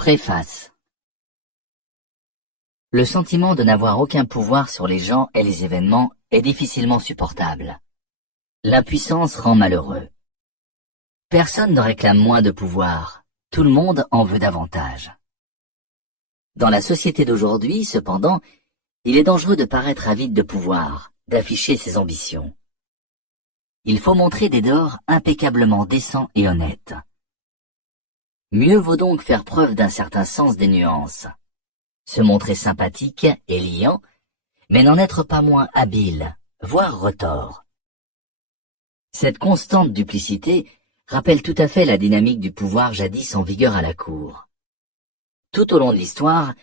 Préface. Le sentiment de n'avoir aucun pouvoir sur les gens et les événements est difficilement supportable. L'impuissance rend malheureux. Personne ne réclame moins de pouvoir, tout le monde en veut davantage. Dans la société d'aujourd'hui, cependant, il est dangereux de paraître avide de pouvoir, d'afficher ses ambitions. Il faut montrer des dehors impeccablement décents et honnêtes. Mieux vaut donc faire preuve d'un certain sens des nuances, se montrer sympathique et liant, mais n'en être pas moins habile, voire retors. Cette constante duplicité rappelle tout à fait la dynamique du pouvoir jadis en vigueur à la cour. Tout au long de l'histoire,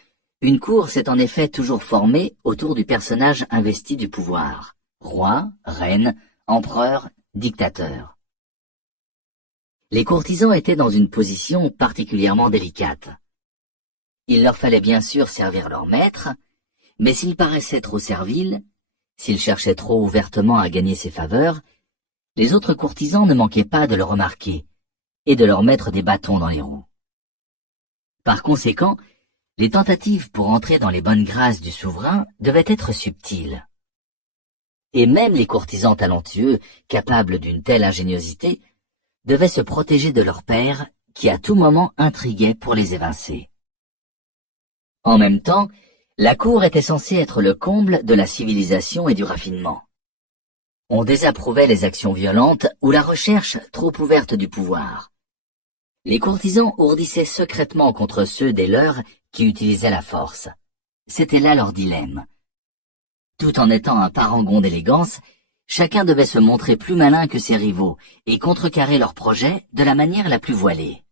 une cour s'est en effet toujours formée autour du personnage investi du pouvoir, roi, reine, empereur, dictateur. Les courtisans étaient dans une position particulièrement délicate. Il leur fallait bien sûr servir leur maître, mais s'ils paraissaient trop serviles, s'ils cherchaient trop ouvertement à gagner ses faveurs, les autres courtisans ne manquaient pas de le remarquer et de leur mettre des bâtons dans les roues. Par conséquent, les tentatives pour entrer dans les bonnes grâces du souverain devaient être subtiles. Et même les courtisans talentueux, capables d'une telle ingéniosité, devaient se protéger de leur père, qui à tout moment intriguait pour les évincer. En même temps, la cour était censée être le comble de la civilisation et du raffinement. On désapprouvait les actions violentes ou la recherche trop ouverte du pouvoir. Les courtisans ourdissaient secrètement contre ceux des leurs qui utilisaient la force. C'était là leur dilemme. Tout en étant un parangon d'élégance, chacun devait se montrer plus malin que ses rivaux et contrecarrer leurs projets de la manière la plus voilée.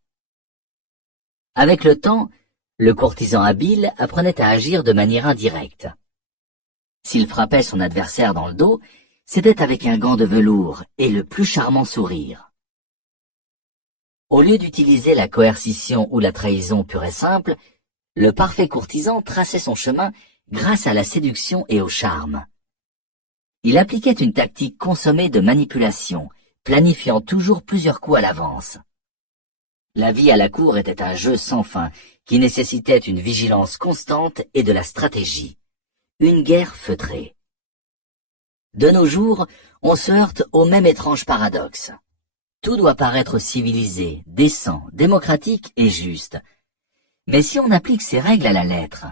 Avec le temps, le courtisan habile apprenait à agir de manière indirecte. S'il frappait son adversaire dans le dos, c'était avec un gant de velours et le plus charmant sourire. Au lieu d'utiliser la coercition ou la trahison pure et simple, le parfait courtisan traçait son chemin grâce à la séduction et au charme. Il appliquait une tactique consommée de manipulation, planifiant toujours plusieurs coups à l'avance. La vie à la cour était un jeu sans fin qui nécessitait une vigilance constante et de la stratégie. Une guerre feutrée. De nos jours, on se heurte au même étrange paradoxe. Tout doit paraître civilisé, décent, démocratique et juste. Mais si on applique ces règles à la lettre,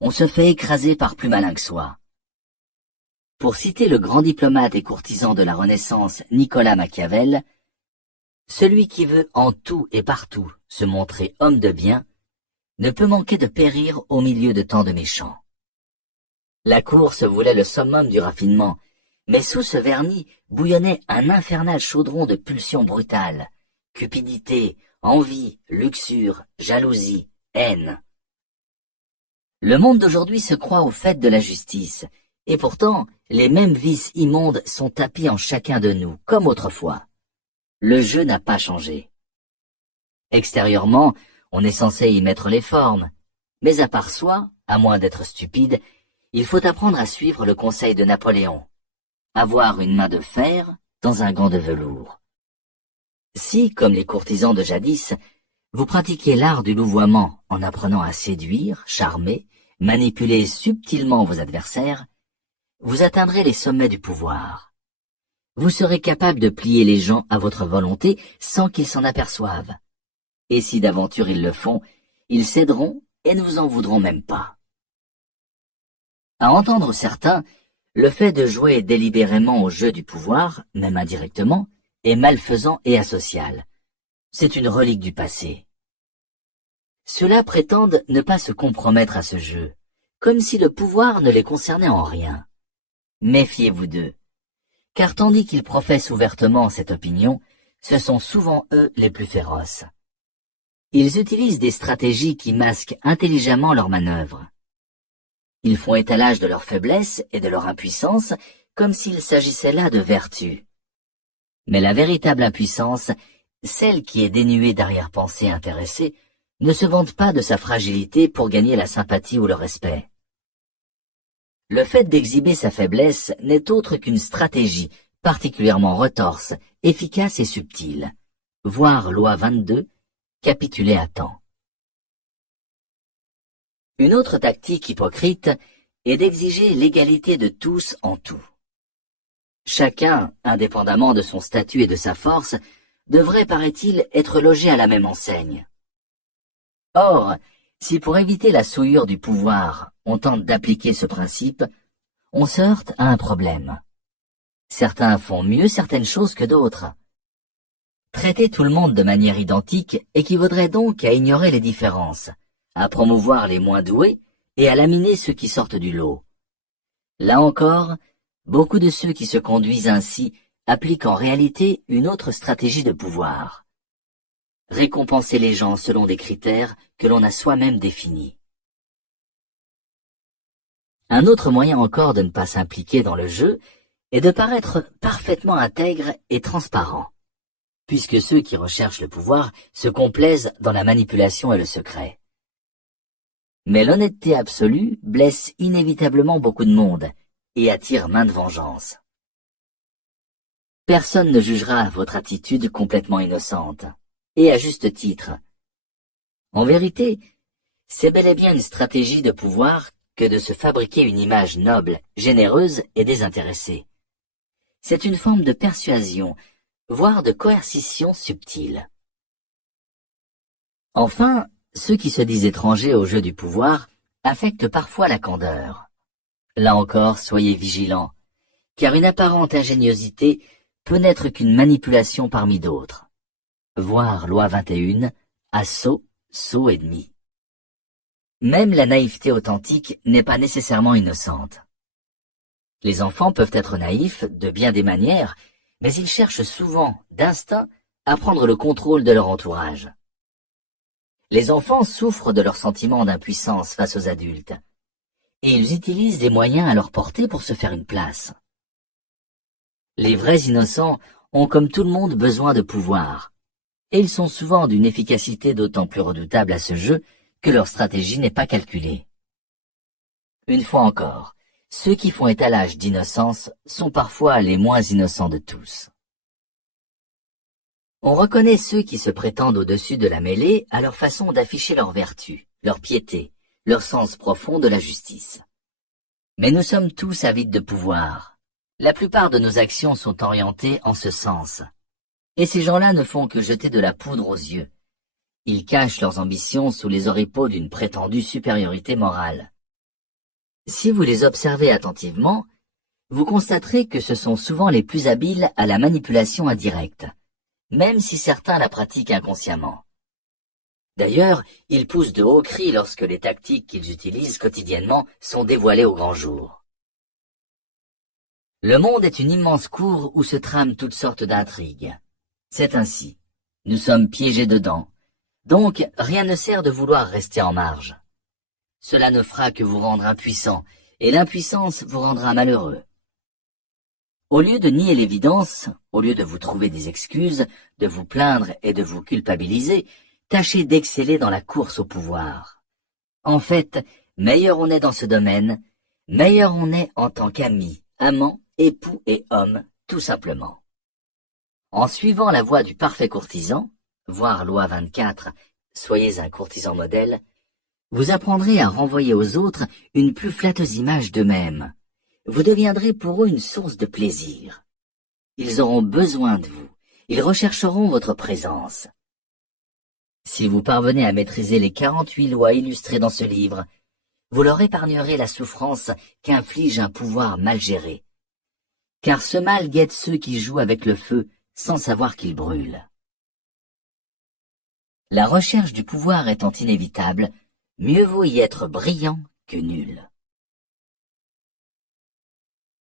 on se fait écraser par plus malin que soi. Pour citer le grand diplomate et courtisan de la Renaissance Nicolas Machiavel, celui qui veut en tout et partout se montrer homme de bien ne peut manquer de périr au milieu de tant de méchants. La cour se voulait le summum du raffinement, mais sous ce vernis bouillonnait un infernal chaudron de pulsions brutales, cupidité, envie, luxure, jalousie, haine. Le monde d'aujourd'hui se croit au fait de la justice, et pourtant les mêmes vices immondes sont tapis en chacun de nous, comme autrefois. Le jeu n'a pas changé. Extérieurement, on est censé y mettre les formes, mais à part soi, à moins d'être stupide, il faut apprendre à suivre le conseil de Napoléon. Avoir une main de fer dans un gant de velours. Si, comme les courtisans de jadis, vous pratiquez l'art du louvoiement en apprenant à séduire, charmer, manipuler subtilement vos adversaires, vous atteindrez les sommets du pouvoir. Vous serez capable de plier les gens à votre volonté sans qu'ils s'en aperçoivent. Et si d'aventure ils le font, ils céderont et ne vous en voudront même pas. À entendre certains, le fait de jouer délibérément au jeu du pouvoir, même indirectement, est malfaisant et asocial. C'est une relique du passé. Ceux-là prétendent ne pas se compromettre à ce jeu, comme si le pouvoir ne les concernait en rien. Méfiez-vous d'eux, car tandis qu'ils professent ouvertement cette opinion, ce sont souvent eux les plus féroces. Ils utilisent des stratégies qui masquent intelligemment leurs manœuvres. Ils font étalage de leur faiblesse et de leur impuissance comme s'il s'agissait là de vertu. Mais la véritable impuissance, celle qui est dénuée d'arrière-pensée intéressée, ne se vante pas de sa fragilité pour gagner la sympathie ou le respect. Le fait d'exhiber sa faiblesse n'est autre qu'une stratégie particulièrement retorse, efficace et subtile. Voir loi 22, capituler à temps. Une autre tactique hypocrite est d'exiger l'égalité de tous en tout. Chacun, indépendamment de son statut et de sa force, devrait, paraît-il, être logé à la même enseigne. Or, si pour éviter la souillure du pouvoir, on tente d'appliquer ce principe, on se heurte à un problème. Certains font mieux certaines choses que d'autres. Traiter tout le monde de manière identique équivaudrait donc à ignorer les différences, à promouvoir les moins doués et à laminer ceux qui sortent du lot. Là encore, beaucoup de ceux qui se conduisent ainsi appliquent en réalité une autre stratégie de pouvoir. Récompenser les gens selon des critères que l'on a soi-même définis. Un autre moyen encore de ne pas s'impliquer dans le jeu est de paraître parfaitement intègre et transparent, puisque ceux qui recherchent le pouvoir se complaisent dans la manipulation et le secret. Mais l'honnêteté absolue blesse inévitablement beaucoup de monde et attire maintes vengeances. Personne ne jugera votre attitude complètement innocente, et à juste titre. En vérité, c'est bel et bien une stratégie de pouvoir que de se fabriquer une image noble, généreuse et désintéressée. C'est une forme de persuasion, voire de coercition subtile. Enfin, ceux qui se disent étrangers au jeu du pouvoir affectent parfois la candeur. Là encore, soyez vigilants, car une apparente ingéniosité peut n'être qu'une manipulation parmi d'autres. Voir loi 21, assaut, sot et demi. Même la naïveté authentique n'est pas nécessairement innocente. Les enfants peuvent être naïfs de bien des manières, mais ils cherchent souvent, d'instinct, à prendre le contrôle de leur entourage. Les enfants souffrent de leur sentiment d'impuissance face aux adultes, et ils utilisent des moyens à leur portée pour se faire une place. Les vrais innocents ont comme tout le monde besoin de pouvoir, et ils sont souvent d'une efficacité d'autant plus redoutable à ce jeu que leur stratégie n'est pas calculée. Une fois encore, ceux qui font étalage d'innocence sont parfois les moins innocents de tous. On reconnaît ceux qui se prétendent au-dessus de la mêlée à leur façon d'afficher leur vertu, leur piété, leur sens profond de la justice. Mais nous sommes tous avides de pouvoir. La plupart de nos actions sont orientées en ce sens. Et ces gens-là ne font que jeter de la poudre aux yeux. Ils cachent leurs ambitions sous les oripeaux d'une prétendue supériorité morale. Si vous les observez attentivement, vous constaterez que ce sont souvent les plus habiles à la manipulation indirecte, même si certains la pratiquent inconsciemment. D'ailleurs, ils poussent de hauts cris lorsque les tactiques qu'ils utilisent quotidiennement sont dévoilées au grand jour. Le monde est une immense cour où se trament toutes sortes d'intrigues. C'est ainsi. Nous sommes piégés dedans. Donc, rien ne sert de vouloir rester en marge. Cela ne fera que vous rendre impuissant, et l'impuissance vous rendra malheureux. Au lieu de nier l'évidence, au lieu de vous trouver des excuses, de vous plaindre et de vous culpabiliser, tâchez d'exceller dans la course au pouvoir. En fait, meilleur on est dans ce domaine, meilleur on est en tant qu'ami, amant, époux et homme, tout simplement. En suivant la voie du parfait courtisan, voir loi 24, soyez un courtisan modèle, vous apprendrez à renvoyer aux autres une plus flatteuse image d'eux-mêmes. Vous deviendrez pour eux une source de plaisir. Ils auront besoin de vous, ils rechercheront votre présence. Si vous parvenez à maîtriser les 48 lois illustrées dans ce livre, vous leur épargnerez la souffrance qu'inflige un pouvoir mal géré. Car ce mal guette ceux qui jouent avec le feu sans savoir qu'il brûle. La recherche du pouvoir étant inévitable, mieux vaut y être brillant que nul.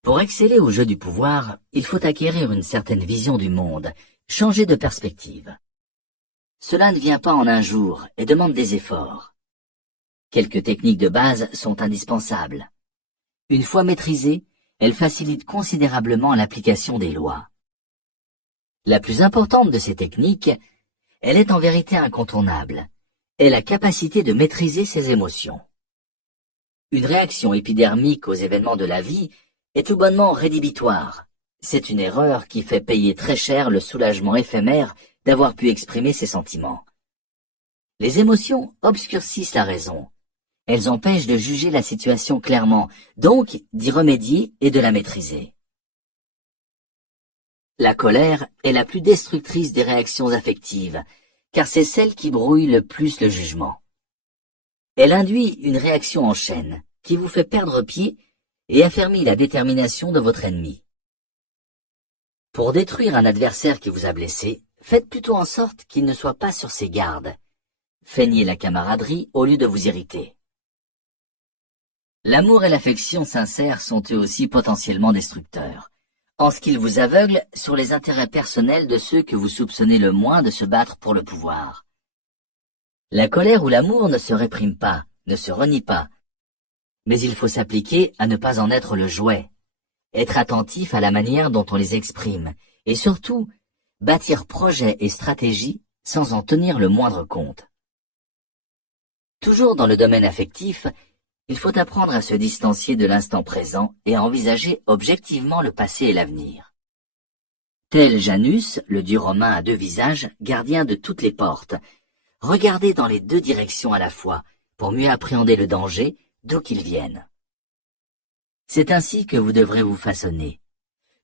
Pour exceller au jeu du pouvoir, il faut acquérir une certaine vision du monde, changer de perspective. Cela ne vient pas en un jour et demande des efforts. Quelques techniques de base sont indispensables. Une fois maîtrisées, elles facilitent considérablement l'application des lois. La plus importante de ces techniques, elle est en vérité incontournable, est la capacité de maîtriser ses émotions. Une réaction épidermique aux événements de la vie est tout bonnement rédhibitoire. C'est une erreur qui fait payer très cher le soulagement éphémère d'avoir pu exprimer ses sentiments. Les émotions obscurcissent la raison. Elles empêchent de juger la situation clairement, donc d'y remédier et de la maîtriser. La colère est la plus destructrice des réactions affectives, car c'est celle qui brouille le plus le jugement. Elle induit une réaction en chaîne, qui vous fait perdre pied et affermit la détermination de votre ennemi. Pour détruire un adversaire qui vous a blessé, faites plutôt en sorte qu'il ne soit pas sur ses gardes. Feignez la camaraderie au lieu de vous irriter. L'amour et l'affection sincères sont eux aussi potentiellement destructeurs, en ce qu'ils vous aveuglent sur les intérêts personnels de ceux que vous soupçonnez le moins de se battre pour le pouvoir. La colère ou l'amour ne se réprime pas, ne se renie pas, mais il faut s'appliquer à ne pas en être le jouet, être attentif à la manière dont on les exprime, et surtout, bâtir projets et stratégies sans en tenir le moindre compte. Toujours dans le domaine affectif, il faut apprendre à se distancier de l'instant présent et à envisager objectivement le passé et l'avenir. Tel Janus, le dieu romain à deux visages, gardien de toutes les portes, regardez dans les deux directions à la fois pour mieux appréhender le danger d'où qu'il vienne. C'est ainsi que vous devrez vous façonner,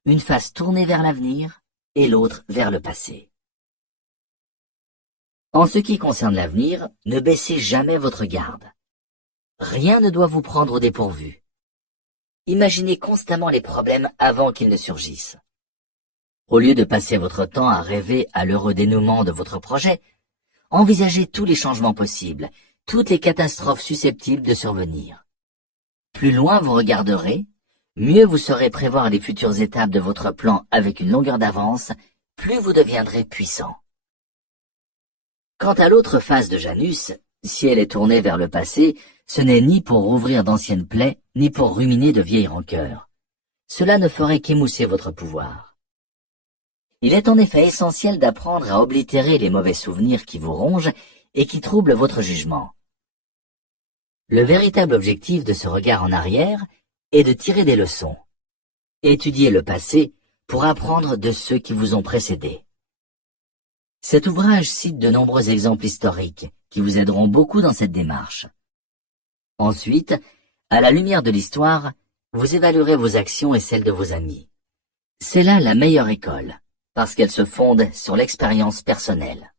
une face tournée vers l'avenir et l'autre vers le passé. En ce qui concerne l'avenir, ne baissez jamais votre garde. Rien ne doit vous prendre au dépourvu. Imaginez constamment les problèmes avant qu'ils ne surgissent. Au lieu de passer votre temps à rêver à l'heureux dénouement de votre projet, envisagez tous les changements possibles, toutes les catastrophes susceptibles de survenir. Plus loin vous regarderez, mieux vous saurez prévoir les futures étapes de votre plan avec une longueur d'avance, plus vous deviendrez puissant. Quant à l'autre face de Janus, si elle est tournée vers le passé, ce n'est ni pour rouvrir d'anciennes plaies, ni pour ruminer de vieilles rancœurs. Cela ne ferait qu'émousser votre pouvoir. Il est en effet essentiel d'apprendre à oblitérer les mauvais souvenirs qui vous rongent et qui troublent votre jugement. Le véritable objectif de ce regard en arrière est de tirer des leçons. Étudier le passé pour apprendre de ceux qui vous ont précédés. Cet ouvrage cite de nombreux exemples historiques qui vous aideront beaucoup dans cette démarche. Ensuite, à la lumière de l'histoire, vous évaluerez vos actions et celles de vos amis. C'est là la meilleure école, parce qu'elle se fonde sur l'expérience personnelle.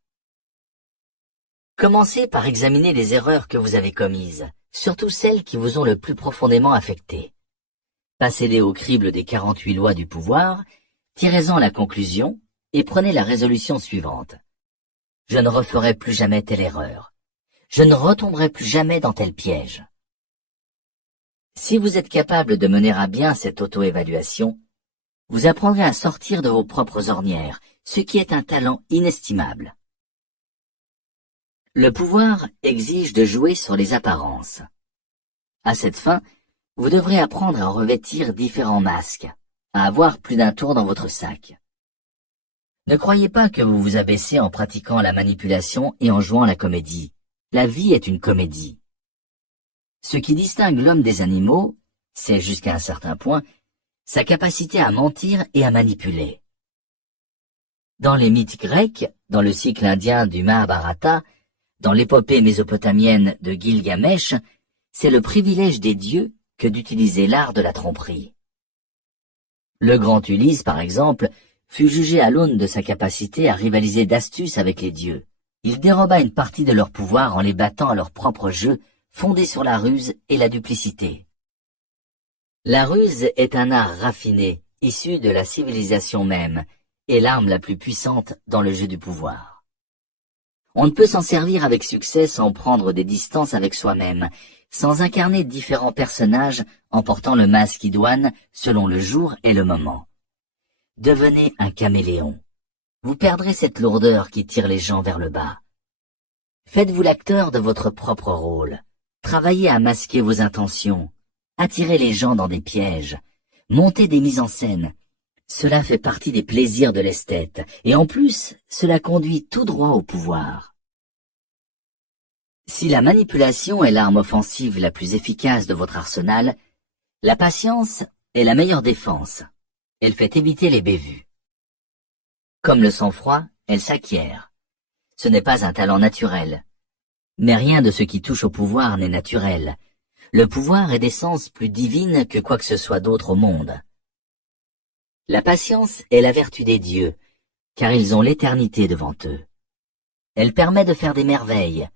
Commencez par examiner les erreurs que vous avez commises, surtout celles qui vous ont le plus profondément affecté. Passez-les au crible des 48 lois du pouvoir, tirez-en la conclusion et prenez la résolution suivante. Je ne referai plus jamais telle erreur. Je ne retomberai plus jamais dans tel piège. Si vous êtes capable de mener à bien cette auto-évaluation, vous apprendrez à sortir de vos propres ornières, ce qui est un talent inestimable. Le pouvoir exige de jouer sur les apparences. À cette fin, vous devrez apprendre à revêtir différents masques, à avoir plus d'un tour dans votre sac. Ne croyez pas que vous vous abaissez en pratiquant la manipulation et en jouant la comédie. La vie est une comédie. Ce qui distingue l'homme des animaux, c'est jusqu'à un certain point, sa capacité à mentir et à manipuler. Dans les mythes grecs, dans le cycle indien du Mahabharata, dans l'épopée mésopotamienne de Gilgamesh, c'est le privilège des dieux que d'utiliser l'art de la tromperie. Le grand Ulysse, par exemple, fut jugé à l'aune de sa capacité à rivaliser d'astuce avec les dieux. Il déroba une partie de leur pouvoir en les battant à leur propre jeu, fondé sur la ruse et la duplicité. La ruse est un art raffiné, issu de la civilisation même, et l'arme la plus puissante dans le jeu du pouvoir. On ne peut s'en servir avec succès sans prendre des distances avec soi-même, sans incarner différents personnages en portant le masque idoine selon le jour et le moment. Devenez un caméléon. Vous perdrez cette lourdeur qui tire les gens vers le bas. Faites-vous l'acteur de votre propre rôle. Travaillez à masquer vos intentions. Attirez les gens dans des pièges. Montez des mises en scène. Cela fait partie des plaisirs de l'esthète. Et en plus, cela conduit tout droit au pouvoir. Si la manipulation est l'arme offensive la plus efficace de votre arsenal, la patience est la meilleure défense. Elle fait éviter les bévues. Comme le sang-froid, elle s'acquiert. Ce n'est pas un talent naturel. Mais rien de ce qui touche au pouvoir n'est naturel. Le pouvoir est d'essence plus divine que quoi que ce soit d'autre au monde. La patience est la vertu des dieux, car ils ont l'éternité devant eux. Elle permet de faire des merveilles.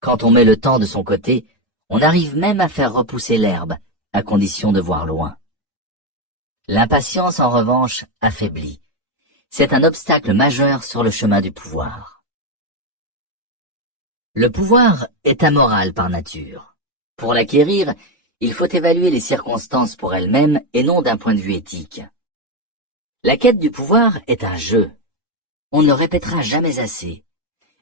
Quand on met le temps de son côté, on arrive même à faire repousser l'herbe, à condition de voir loin. L'impatience, en revanche, affaiblit. C'est un obstacle majeur sur le chemin du pouvoir. Le pouvoir est amoral par nature. Pour l'acquérir, il faut évaluer les circonstances pour elles-mêmes et non d'un point de vue éthique. La quête du pouvoir est un jeu. On ne répétera jamais assez.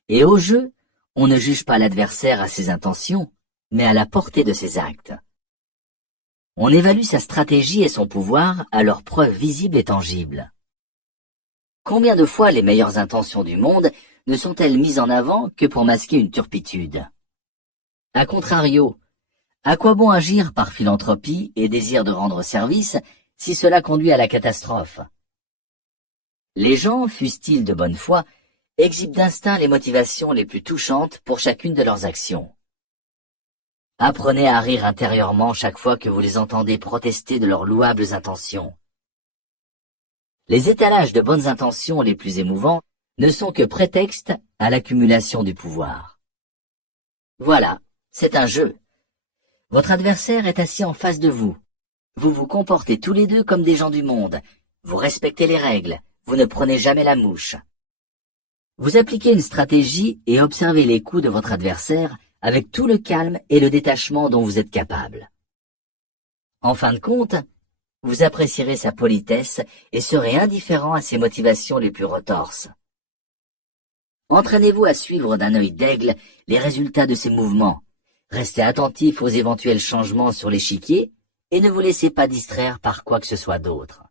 Et au jeu, on ne juge pas l'adversaire à ses intentions, mais à la portée de ses actes. On évalue sa stratégie et son pouvoir à leurs preuves visibles et tangibles. Combien de fois les meilleures intentions du monde ne sont-elles mises en avant que pour masquer une turpitude? A contrario, à quoi bon agir par philanthropie et désir de rendre service si cela conduit à la catastrophe? Les gens, fussent-ils de bonne foi, exhibent d'instinct les motivations les plus touchantes pour chacune de leurs actions. Apprenez à rire intérieurement chaque fois que vous les entendez protester de leurs louables intentions. Les étalages de bonnes intentions les plus émouvants ne sont que prétexte à l'accumulation du pouvoir. Voilà, c'est un jeu. Votre adversaire est assis en face de vous. Vous vous comportez tous les deux comme des gens du monde. Vous respectez les règles. Vous ne prenez jamais la mouche. Vous appliquez une stratégie et observez les coups de votre adversaire avec tout le calme et le détachement dont vous êtes capable. En fin de compte, vous apprécierez sa politesse et serez indifférent à ses motivations les plus retorses. Entraînez-vous à suivre d'un œil d'aigle les résultats de ses mouvements. Restez attentif aux éventuels changements sur l'échiquier et ne vous laissez pas distraire par quoi que ce soit d'autre.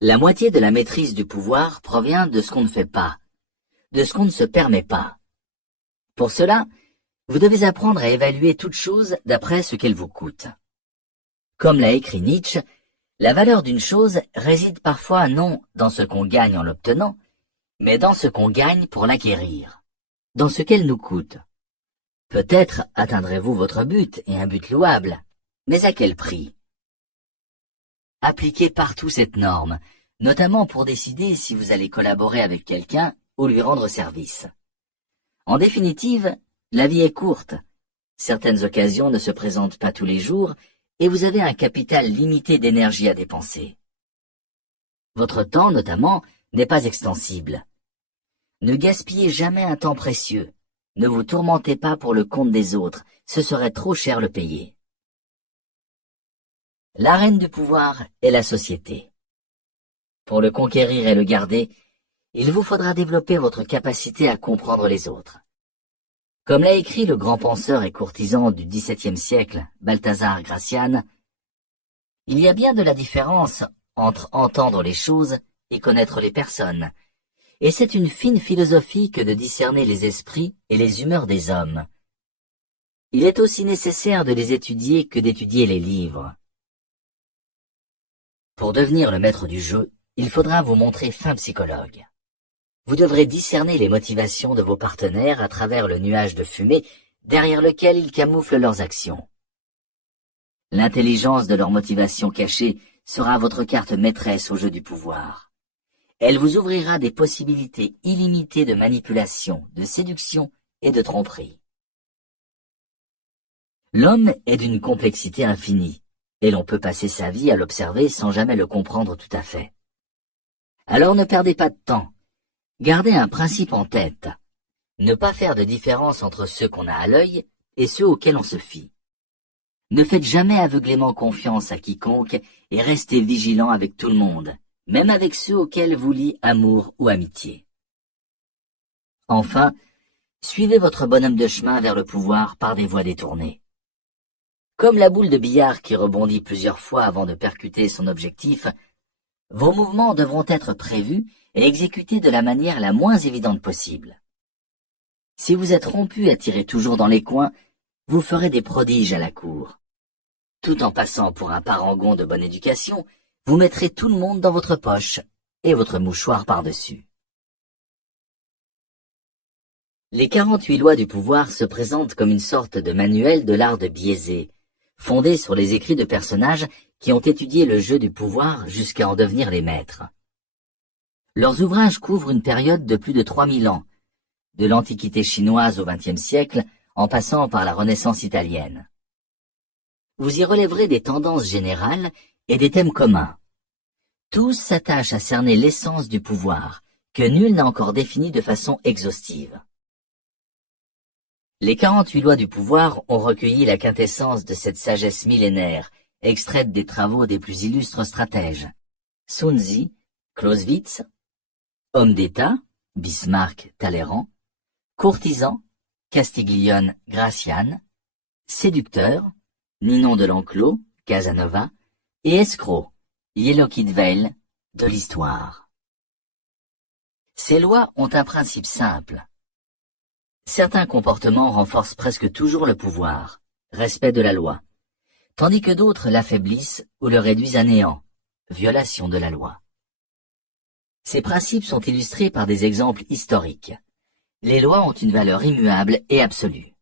La moitié de la maîtrise du pouvoir provient de ce qu'on ne fait pas, de ce qu'on ne se permet pas. Pour cela, vous devez apprendre à évaluer toute chose d'après ce qu'elle vous coûte. Comme l'a écrit Nietzsche, la valeur d'une chose réside parfois non dans ce qu'on gagne en l'obtenant, mais dans ce qu'on gagne pour l'acquérir, dans ce qu'elle nous coûte. Peut-être atteindrez-vous votre but, et un but louable, mais à quel prix? Appliquez partout cette norme, notamment pour décider si vous allez collaborer avec quelqu'un ou lui rendre service. En définitive, la vie est courte. Certaines occasions ne se présentent pas tous les jours et vous avez un capital limité d'énergie à dépenser. Votre temps, notamment, n'est pas extensible. Ne gaspillez jamais un temps précieux. Ne vous tourmentez pas pour le compte des autres, ce serait trop cher le payer. L'arène du pouvoir est la société. Pour le conquérir et le garder, il vous faudra développer votre capacité à comprendre les autres. Comme l'a écrit le grand penseur et courtisan du XVIIe siècle, Balthazar Gracian, il y a bien de la différence entre entendre les choses et connaître les personnes, et c'est une fine philosophie que de discerner les esprits et les humeurs des hommes. Il est aussi nécessaire de les étudier que d'étudier les livres. Pour devenir le maître du jeu, il faudra vous montrer fin psychologue. Vous devrez discerner les motivations de vos partenaires à travers le nuage de fumée derrière lequel ils camouflent leurs actions. L'intelligence de leurs motivations cachées sera votre carte maîtresse au jeu du pouvoir. Elle vous ouvrira des possibilités illimitées de manipulation, de séduction et de tromperie. L'homme est d'une complexité infinie, et l'on peut passer sa vie à l'observer sans jamais le comprendre tout à fait. Alors ne perdez pas de temps. Gardez un principe en tête. Ne pas faire de différence entre ceux qu'on a à l'œil et ceux auxquels on se fie. Ne faites jamais aveuglément confiance à quiconque et restez vigilant avec tout le monde, même avec ceux auxquels vous lie amour ou amitié. Enfin, suivez votre bonhomme de chemin vers le pouvoir par des voies détournées. Comme la boule de billard qui rebondit plusieurs fois avant de percuter son objectif, vos mouvements devront être prévus et exécutés de la manière la moins évidente possible. Si vous êtes rompu à tirer toujours dans les coins, vous ferez des prodiges à la cour. Tout en passant pour un parangon de bonne éducation, vous mettrez tout le monde dans votre poche et votre mouchoir par-dessus. Les 48 lois du pouvoir se présentent comme une sorte de manuel de l'art de biaiser, fondé sur les écrits de personnages qui ont étudié le jeu du pouvoir jusqu'à en devenir les maîtres. Leurs ouvrages couvrent une période de plus de 3000 ans, de l'Antiquité chinoise au XXe siècle, en passant par la Renaissance italienne. Vous y relèverez des tendances générales et des thèmes communs. Tous s'attachent à cerner l'essence du pouvoir, que nul n'a encore défini de façon exhaustive. Les 48 lois du pouvoir ont recueilli la quintessence de cette sagesse millénaire, extraite des travaux des plus illustres stratèges. Sun Tzu, Clausewitz, homme d'État, Bismarck, Talleyrand, courtisan, Castiglione, Gracian, séducteur, Ninon de l'Enclos, Casanova, et escroc, Yellowkid-Veil, de l'histoire. Ces lois ont un principe simple. Certains comportements renforcent presque toujours le pouvoir, respect de la loi, tandis que d'autres l'affaiblissent ou le réduisent à néant, violation de la loi. Ces principes sont illustrés par des exemples historiques. Les lois ont une valeur immuable et absolue.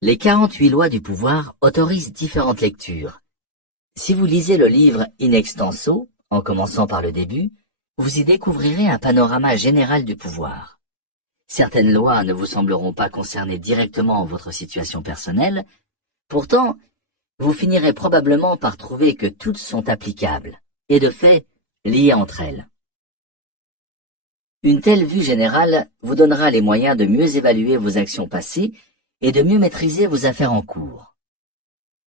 Les 48 lois du pouvoir autorisent différentes lectures. Si vous lisez le livre In extenso, en commençant par le début, vous y découvrirez un panorama général du pouvoir. Certaines lois ne vous sembleront pas concerner directement votre situation personnelle, pourtant, vous finirez probablement par trouver que toutes sont applicables, et de fait, liées entre elles. Une telle vue générale vous donnera les moyens de mieux évaluer vos actions passées et de mieux maîtriser vos affaires en cours.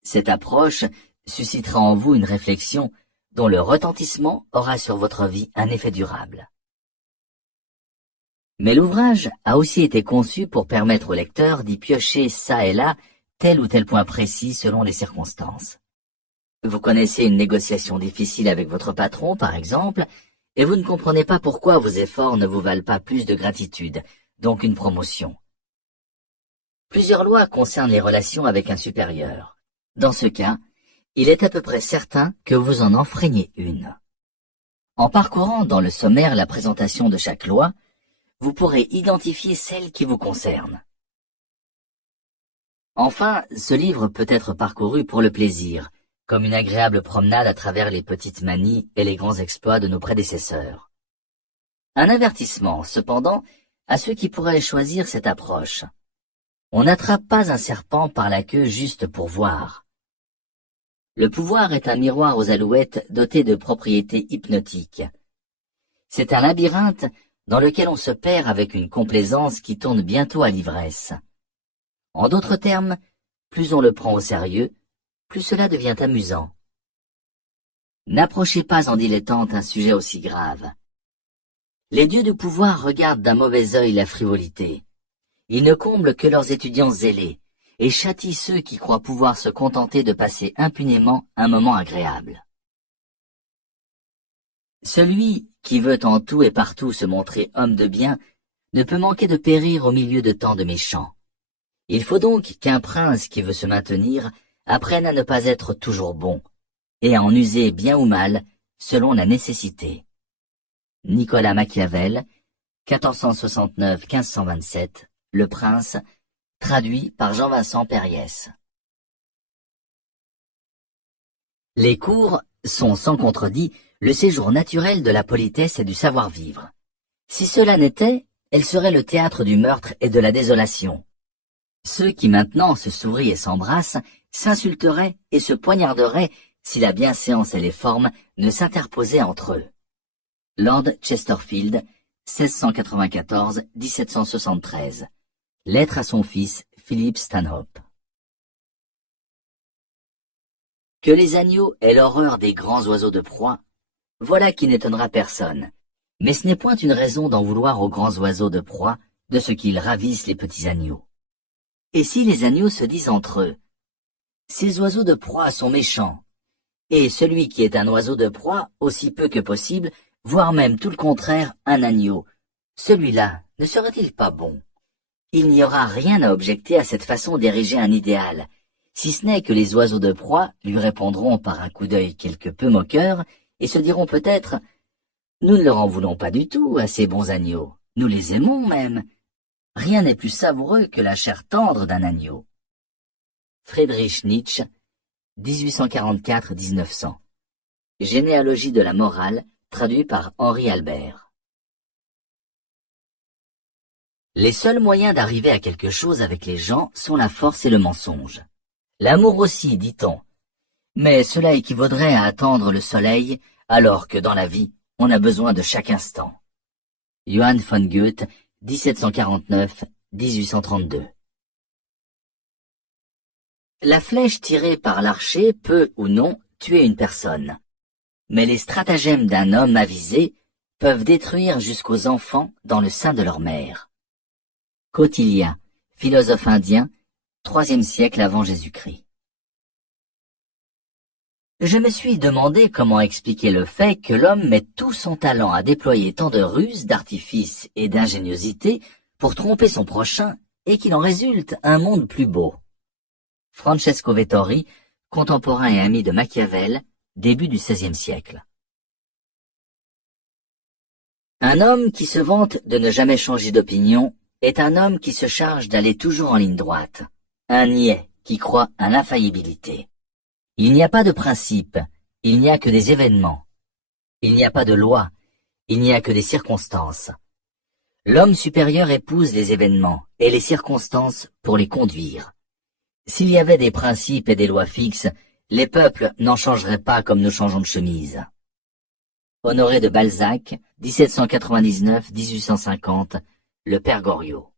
Cette approche suscitera en vous une réflexion dont le retentissement aura sur votre vie un effet durable. Mais l'ouvrage a aussi été conçu pour permettre au lecteur d'y piocher çà et là tel ou tel point précis selon les circonstances. Vous connaissez une négociation difficile avec votre patron, par exemple, et vous ne comprenez pas pourquoi vos efforts ne vous valent pas plus de gratitude, donc une promotion. Plusieurs lois concernent les relations avec un supérieur. Dans ce cas, il est à peu près certain que vous en enfreignez une. En parcourant dans le sommaire la présentation de chaque loi, vous pourrez identifier celle qui vous concerne. Enfin, ce livre peut être parcouru pour le plaisir, comme une agréable promenade à travers les petites manies et les grands exploits de nos prédécesseurs. Un avertissement, cependant, à ceux qui pourraient choisir cette approche. On n'attrape pas un serpent par la queue juste pour voir. Le pouvoir est un miroir aux alouettes doté de propriétés hypnotiques. C'est un labyrinthe dans lequel on se perd avec une complaisance qui tourne bientôt à l'ivresse. En d'autres termes, plus on le prend au sérieux, plus cela devient amusant. N'approchez pas en dilettante un sujet aussi grave. Les dieux du pouvoir regardent d'un mauvais œil la frivolité. Ils ne comblent que leurs étudiants zélés et châtient ceux qui croient pouvoir se contenter de passer impunément un moment agréable. Celui qui veut en tout et partout se montrer homme de bien ne peut manquer de périr au milieu de tant de méchants. Il faut donc qu'un prince qui veut se maintenir apprenne à ne pas être toujours bon, et à en user bien ou mal, selon la nécessité. Nicolas Machiavel, 1469-1527, Le Prince, traduit par Jean-Vincent Périès. Les cours sont sans contredit le séjour naturel de la politesse et du savoir-vivre. Si cela n'était, elles seraient le théâtre du meurtre et de la désolation. Ceux qui maintenant se sourient et s'embrassent s'insulteraient et se poignarderaient si la bienséance et les formes ne s'interposaient entre eux. Lord Chesterfield, 1694-1773. Lettre à son fils, Philip Stanhope. Que les agneaux aient l'horreur des grands oiseaux de proie, voilà qui n'étonnera personne. Mais ce n'est point une raison d'en vouloir aux grands oiseaux de proie de ce qu'ils ravissent les petits agneaux. Et si les agneaux se disent entre eux, ces oiseaux de proie sont méchants, et celui qui est un oiseau de proie, aussi peu que possible, voire même tout le contraire, un agneau, celui-là ne serait-il pas bon? Il n'y aura rien à objecter à cette façon d'ériger un idéal, si ce n'est que les oiseaux de proie lui répondront par un coup d'œil quelque peu moqueur, et se diront peut-être « Nous ne leur en voulons pas du tout à ces bons agneaux, nous les aimons même, Rien n'est plus savoureux que la chair tendre d'un agneau. Friedrich Nietzsche, 1844-1900. Généalogie de la morale, traduit par Henri Albert. Les seuls moyens d'arriver à quelque chose avec les gens sont la force et le mensonge. L'amour aussi, dit-on. Mais cela équivaudrait à attendre le soleil, alors que dans la vie, on a besoin de chaque instant. Johann von Goethe, 1749-1832. La flèche tirée par l'archer peut ou non tuer une personne. Mais les stratagèmes d'un homme avisé peuvent détruire jusqu'aux enfants dans le sein de leur mère. Kautilya, philosophe indien, IIIe siècle avant Jésus-Christ. Je me suis demandé comment expliquer le fait que l'homme met tout son talent à déployer tant de ruses, d'artifices et d'ingéniosité pour tromper son prochain et qu'il en résulte un monde plus beau. Francesco Vettori, contemporain et ami de Machiavel, début du XVIe siècle. Un homme qui se vante de ne jamais changer d'opinion est un homme qui se charge d'aller toujours en ligne droite, un niais qui croit à l'infaillibilité. Il n'y a pas de principe, il n'y a que des événements. Il n'y a pas de loi, il n'y a que des circonstances. L'homme supérieur épouse les événements et les circonstances pour les conduire. S'il y avait des principes et des lois fixes, les peuples n'en changeraient pas comme nous changeons de chemise. Honoré de Balzac, 1799-1850, le Père Goriot.